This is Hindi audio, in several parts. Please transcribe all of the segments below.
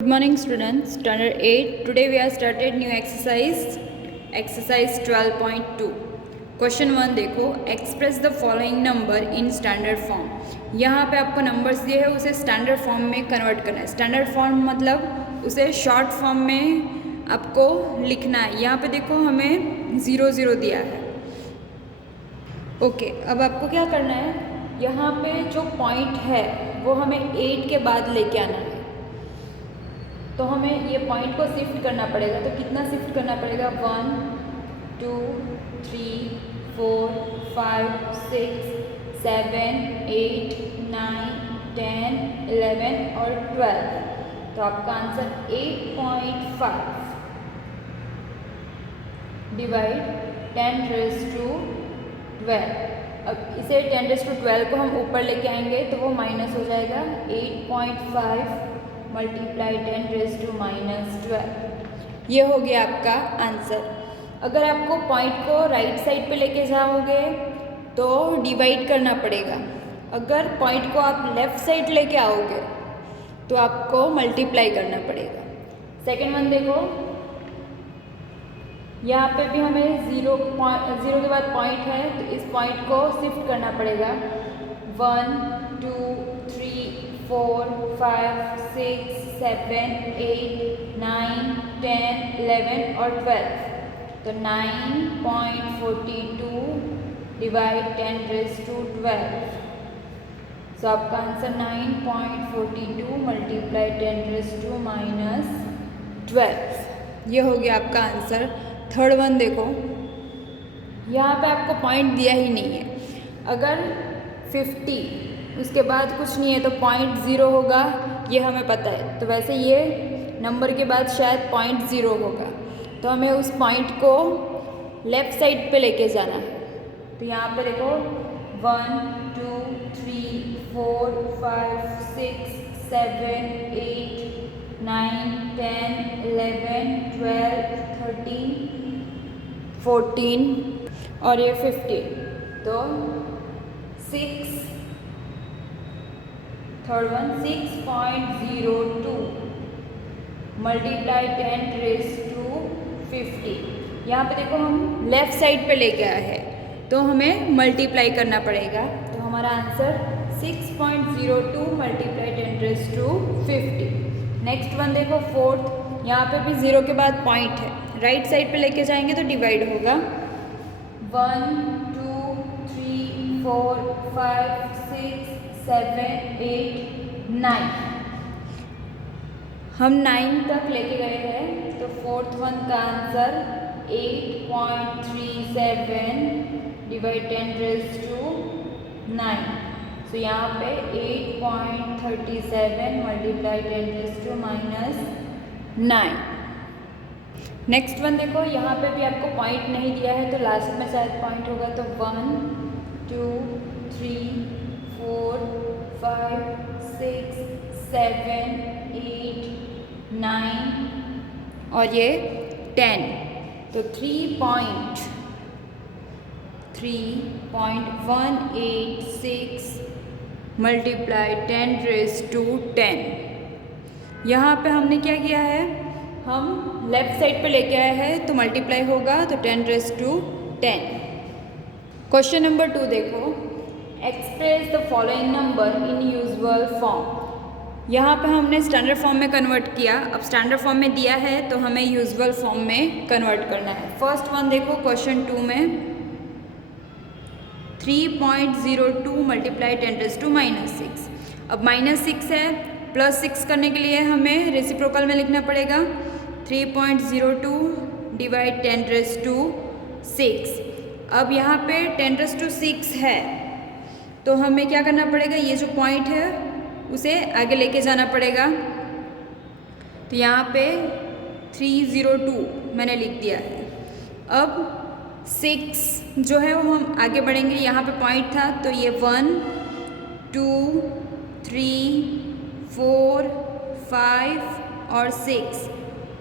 Good morning students, standard 8. Today we have started new exercise 12.2. Question 1 देखो, express the following number in standard form. यहाँ पे आपको नंबर्स दिए है, उसे स्टैंडर्ड फॉर्म में कन्वर्ट करना है। स्टैंडर्ड फॉर्म मतलब उसे शॉर्ट फॉर्म में आपको लिखना है। यहाँ पे देखो हमें 0 0 दिया है। ओके, अब आपको क्या करना है, यहाँ पे जो पॉइंट है वो हमें 8 के बाद लेके आना है। तो हमें ये पॉइंट को शिफ्ट करना पड़ेगा। तो कितना शिफ्ट करना पड़ेगा? 1 2 3 4 5 6 7 8 9 10 11 और 12। तो आपका आंसर 8.5 डिवाइड 10⁻²2। अब इसे 10⁻² को हम ऊपर लेके आएंगे तो वो माइनस हो जाएगा। 8.5 मल्टीप्लाई 10⁻²। ये हो गया आपका आंसर। अगर आपको पॉइंट को राइट साइड पे लेके जाओगे तो डिवाइड करना पड़ेगा। अगर पॉइंट को आप लेफ्ट साइड लेके आओगे तो आपको मल्टीप्लाई करना पड़ेगा। सेकेंड वन देखो, यहाँ पे भी हमें 0 के बाद पॉइंट है तो इस पॉइंट को शिफ्ट करना पड़ेगा। 1 2 3 4 5 6 7 8 9 10 11 और 12। तो 9.42 डिवाइड 10⁻²। सो आपका आंसर 9.42 मल्टीप्लाई 10⁻²। ये हो गया आपका आंसर। थर्ड वन देखो, यहाँ पे आपको पॉइंट दिया ही नहीं है। अगर 50 उसके बाद कुछ नहीं है तो 0.0 होगा, ये हमें पता है। तो वैसे ये नंबर के बाद शायद 0.0 होगा, तो हमें उस पॉइंट को लेफ़्ट साइड पे लेके जाना है। तो यहाँ पे देखो 1 2 3 4 5 6 7 8 9 10 11 12 13 14 और ये 15। तो 6 थर्ड वन 6.02 मल्टीप्लाई 10⁻50। यहाँ पे देखो हम लेफ़्ट साइड पे लेके आए हैं तो हमें मल्टीप्लाई करना पड़ेगा। तो हमारा आंसर 6.02 मल्टीप्लाई 10⁻50। नेक्स्ट वन देखो फोर्थ, यहाँ पे भी 0 के बाद पॉइंट है। राइट साइड पे लेके जाएंगे तो डिवाइड होगा। 1 2 3 4 5 6 7 8 9। हम 9 तक लेके गए हैं तो फोर्थ वन का आंसर 8.37 डिवाइड 10⁻9। सो यहाँ पे 8.37 मल्टीप्लाई 10⁻⁻9। नेक्स्ट वन देखो, यहाँ पे भी आपको पॉइंट नहीं दिया है तो लास्ट में शायद पॉइंट होगा। तो 1 2 3 4 5 6 7 8 9 और ये 10। तो 3.186 मल्टीप्लाई 10⁻10। यहाँ पे हमने क्या किया है, हम लेफ़्ट साइड पे लेके आए हैं तो मल्टीप्लाई होगा तो 10⁻10। क्वेश्चन नंबर 2 देखो, express the following number in usual form. यहाँ पे हमने स्टैंडर्ड फॉर्म में कन्वर्ट किया। अब स्टैंडर्ड फॉर्म में दिया है तो हमें यूजुअल फॉर्म में कन्वर्ट करना है। फर्स्ट वन देखो क्वेश्चन 2 में 3.02 मल्टीप्लाई 10⁻⁻6। अब -6 है, +6 करने के लिए हमें रेसिप्रोकल में लिखना पड़ेगा। 3.02 डिवाइड 10⁻6। अब यहाँ पे 10⁻6 है तो हमें क्या करना पड़ेगा, ये जो पॉइंट है उसे आगे लेके जाना पड़ेगा। तो यहाँ पे 302 मैंने लिख दिया है। अब 6 जो है वो हम आगे बढ़ेंगे। यहाँ पे पॉइंट था तो ये 1 2 3 4 5 और 6।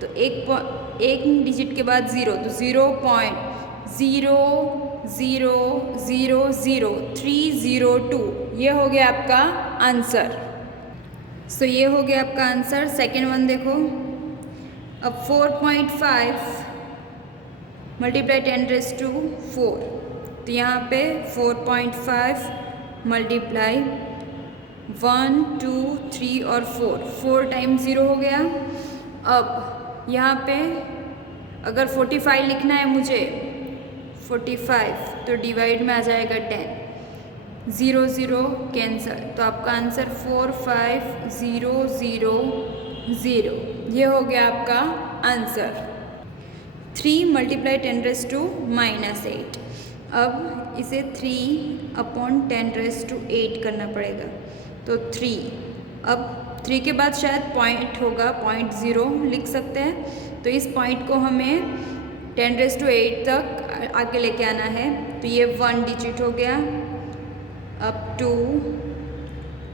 तो एक डिजिट के बाद 0 तो 0.0000302 ये हो गया आपका आंसर। सो ये हो गया आपका आंसर। सेकेंड वन देखो, अब 4.5 मल्टीप्लाई 10⁻⁴, तो यहाँ पे 4.5 मल्टीप्लाई 1 2 3 और 4 टाइम्स 0 हो गया। अब यहाँ पे अगर 45 लिखना है मुझे, 45 तो डिवाइड में आ जाएगा 10, 0 0 कैंसल, तो आपका आंसर 4 5 0 0 0, ये हो गया आपका आंसर। 3 मल्टीप्लाई 10⁻⁻8, अब इसे 3/10⁸ करना पड़ेगा, तो 3, अब 3 के बाद शायद पॉइंट होगा, 0.0 लिख सकते हैं, तो इस पॉइंट को हमें 10⁸ तक आगे लेके आना है, तो ये 1 डिजिट हो गया। अब 2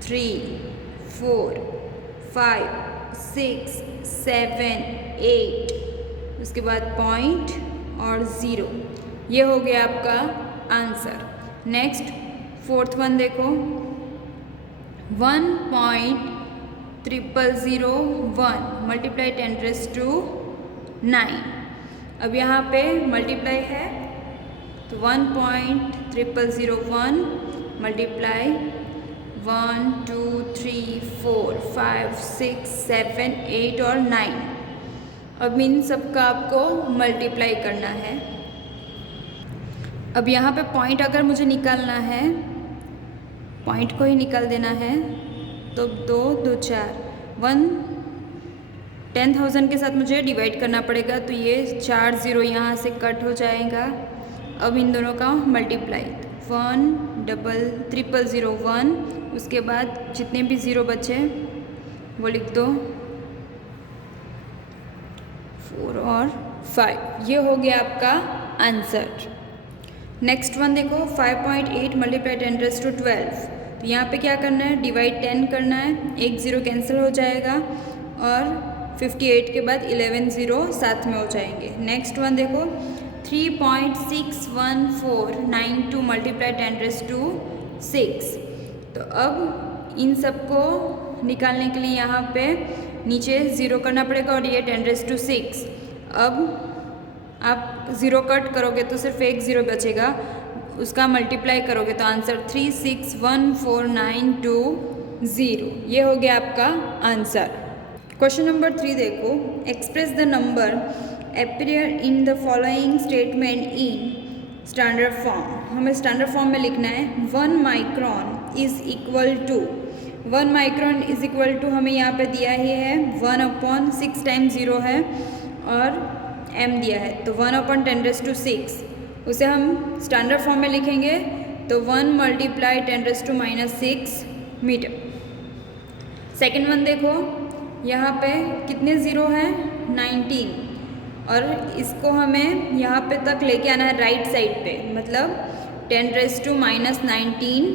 3 4 5 6 7 8, उसके बाद पॉइंट और 0, ये हो गया आपका आंसर। नेक्स्ट फोर्थ वन देखो, 1.0001 मल्टीप्लाई 10⁻⁹, अब यहाँ पे मल्टीप्लाई है, तो 1.0001 मल्टीप्लाई 1 2 3 4 5 6 7 8 और 9, अब इन सब का आपको मल्टीप्लाई करना है। अब यहाँ पे पॉइंट अगर मुझे निकालना है, पॉइंट को ही निकाल देना है, तो 2 2 4, 10,000 के साथ मुझे डिवाइड करना पड़ेगा, तो ये 4 0 यहाँ से कट हो जाएगा। अब इन दोनों का मल्टीप्लाई, 1,000,001, उसके बाद जितने भी 0 बचे वो लिख दो, 4 और 5, ये हो गया आपका आंसर। नेक्स्ट वन देखो, 5.8 मल्टीप्लाई 10⁻12, तो यहाँ पे क्या करना है, डिवाइड 10 करना है, एक 0 कैंसिल हो जाएगा और 58 के बाद 11 0 साथ में हो जाएंगे। नेक्स्ट वन देखो, 3.61492 मल्टीप्लाई 10⁻6, तो अब इन सबको निकालने के लिए यहाँ पे नीचे 0 करना पड़ेगा और ये 10⁻6, अब आप 0 कट करोगे तो सिर्फ एक 0 बचेगा, उसका मल्टीप्लाई करोगे तो आंसर 3614920, ये हो गया आपका आंसर। क्वेश्चन नंबर 3 देखो, express the number appear in the following statement in standard form, हमें स्टैंडर्ड फॉर्म में लिखना है। 1 micron is equal to, 1 micron is equal to हमें यहाँ पे दिया ही है 1/6 टाइम्स 0 है और m दिया है, तो 1/10⁻6, उसे हम स्टैंडर्ड फॉर्म में लिखेंगे, तो 1 मल्टीप्लाई 10⁻⁻6 मीटर। सेकेंड वन देखो, यहाँ पे कितने 0 हैं, 19, और इसको हमें यहाँ पे तक लेके आना है राइट साइड पे, मतलब 10⁻⁻19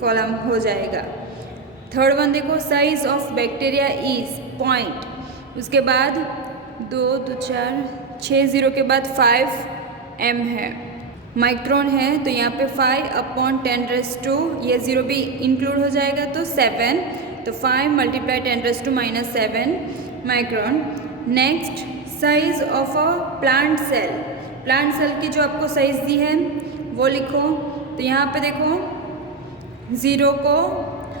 कॉलम हो जाएगा। थर्ड वन देखो, size of bacteria is point, उसके बाद 2 2 4 6 0 के बाद 5 m है, माइक्रोन है, तो यहाँ पे 5/10⁻, ये 0 भी इंक्लूड हो जाएगा, तो 7, तो 5 multiply 10⁻7 micron. Next, size of a plant cell, plant cell की जो आपको साइज दी है वो लिखो, तो यहाँ पे देखो 0 को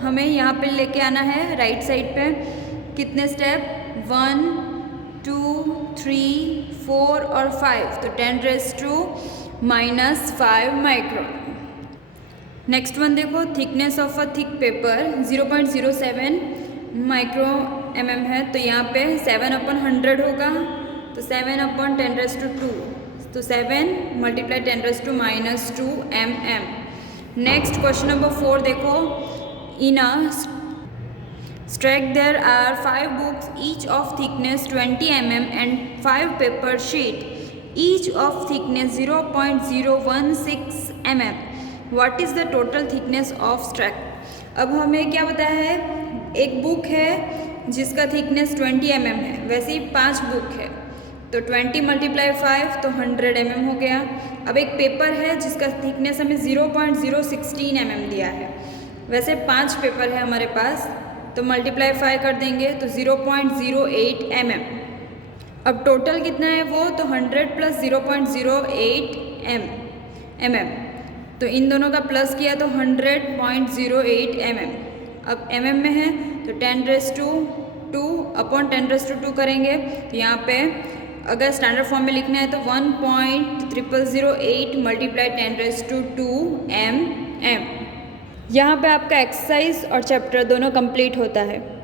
हमें यहाँ पे लेके आना है राइट साइड पे, कितने स्टेप, 1 2 3 4 और 5, तो 10⁻⁻5 माइक्रोन। नेक्स्ट वन देखो, thickness of a thick paper 0.07 micro mm है, तो यहाँ पे 7/100 होगा, तो 7/10⁻², तो 7 multiply 10⁻⁻2 mm। Next question number 4 देखो, इन अ stack there are 5 books each of thickness 20 mm and 5 paper sheet each of thickness 0.016 mm. What is the total thickness of stack? अब हमें क्या बताया है, एक बुक है जिसका थिकनेस 20 mm है, वैसे ही 5 बुक है, तो 20 मल्टीप्लाई 5 तो 100 mm हो गया। अब एक पेपर है जिसका थिकनेस हमें 0.016 mm दिया है, वैसे 5 पेपर है हमारे पास, तो मल्टीप्लाई 5 कर देंगे तो 0.08 mm। अब टोटल कितना है वो, तो 100 प्लस 0.08 mm। तो इन दोनों का प्लस किया तो 100.08 mm। अब mm में है तो 10⁻² अपॉन 10⁻² करेंगे, तो यहाँ पे अगर स्टैंडर्ड फॉर्म में लिखना है तो 1.0008 मल्टीप्लाई 10⁻² mm। यहाँ पे आपका एक्सरसाइज और चैप्टर दोनों कंप्लीट होता है।